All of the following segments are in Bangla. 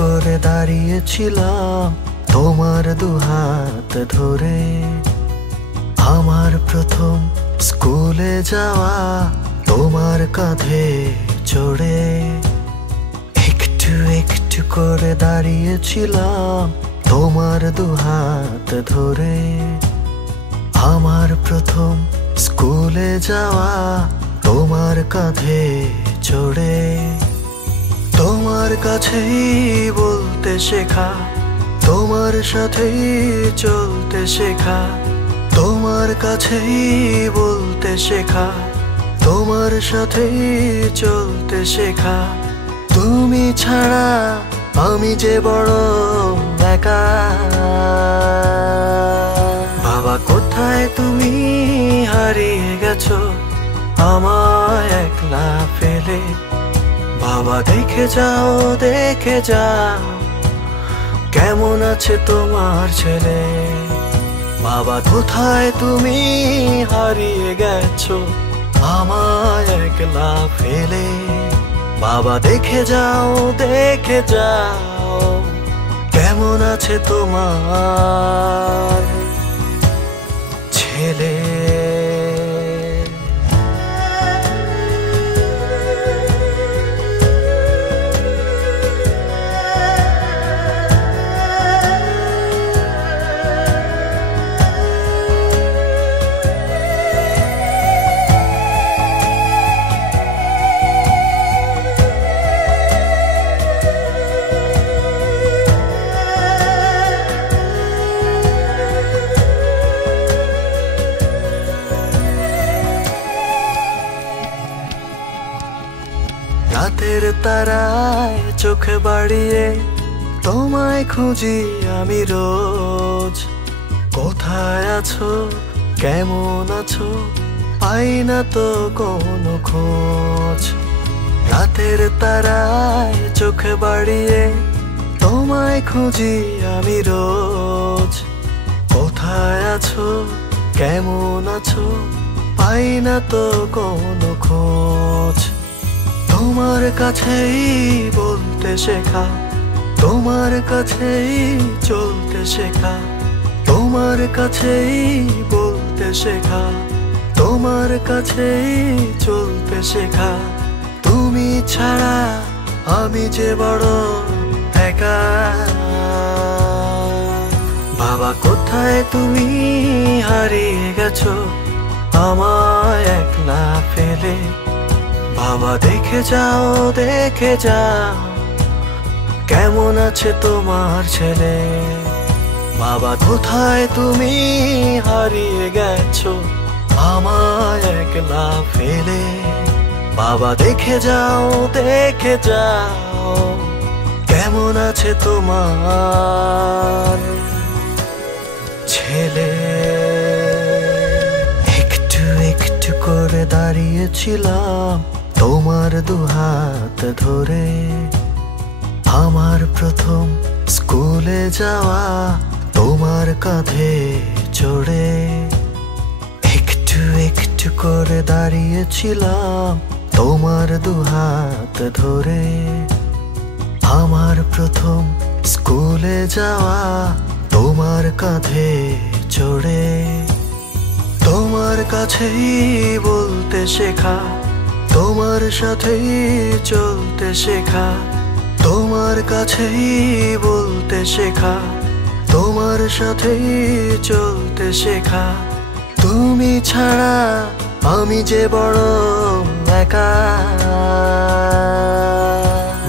করে দাঁড়িয়েছিলাম তোমার দুহাত ধরে। আমার প্রথম স্কুলে যাওয়া তোমার কাঁধে চড়ে। একটু একটু করে দাঁড়িয়েছিলাম তোমার দুহাত ধরে। আমার প্রথম স্কুলে যাওয়া তোমার কাঁধে চড়ে। তোমার কাছেই বলতে শেখা, তোমার সাথেই চলতে শেখা। তোমার কাছেই বলতে শেখা, তোমার সাথেই চলতে শেখা। তুমি ছাড়া আমি যে বড় একা। বাবা কোথায় তুমি হারিয়ে গেছো আমায় একলা ফেলে। বাবা দেখে যাও, দেখে যাও কেমন আছে তোমার ছেলে। বাবা কোথায় তুমি হারিয়ে গেছো আমায় একলা ফেলে। বাবা দেখে যাও, দেখে যাও কেমন আছে তোমার ছেলে। রাতের তারায় চোখ বাড়িয়ে তোমায় খুঁজি আমি রোজ। কোথায় আছো, কেমন আছো, পাই না তো কোনো খোঁজ। রাতের তারায় চোখ বাড়িয়ে তোমায় খুঁজি আমি রোজ। কোথায় আছো, কেমন আছো, পাই না তো কোনো খোঁজ। তোমার কাছেই বলতে শেখা, তোমার কাছেই চলতে শেখা। তোমার কাছেই বলতে শেখা, তোমার কাছেই চলতে শেখা। তুমি ছাড়া আমি যে বড় একা। বাবা কোথায় তুমি হারিয়ে গেছো আমায় একলা ফেলে। বাবা দেখে যাও, দেখে যাও কেমন আছে তোমার ছেলে। বাবা কোথায় তুমি হারিয়ে গেছো আমায় একলা ফেলে। বাবা দেখে যাও, দেখে যাও কেমন আছে তোমার ছেলে। একটু একটু করে দাঁড়িয়েছিলাম তোমার দুহাত ধরে। আমার প্রথম স্কুলে যাওয়া তোমার কাঁধে চড়ে। একটু একটু করে দাঁড়িয়েছিলাম তোমার দুহাত ধরে। আমার প্রথম স্কুলে যাওয়া তোমার কাঁধে চড়ে। তোমার কাছেই বলতে শেখা, তোমার সাথেই চলতে শেখা। তোমার কাছেই বলতে শেখা, তোমার সাথেই চলতে শেখা। তুমি ছাড়া আমি যে বড় একা।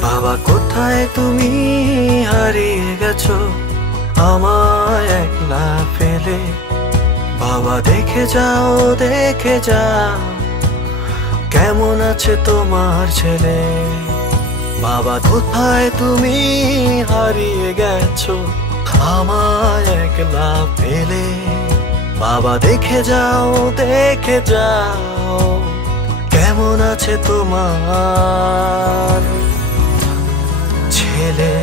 বাবা কোথায় তুমি হারিয়ে গেছো আমায় একলা ফেলে। বাবা দেখে যাও, দেখে যাও কেমন আছে তোমার ছেলে। বাবা কোথায় তুমি হারিয়ে গেছো আমায় একলা ফেলে। বাবা দেখে যাও, দেখে যাও কেমন আছে তোমার ছেলে।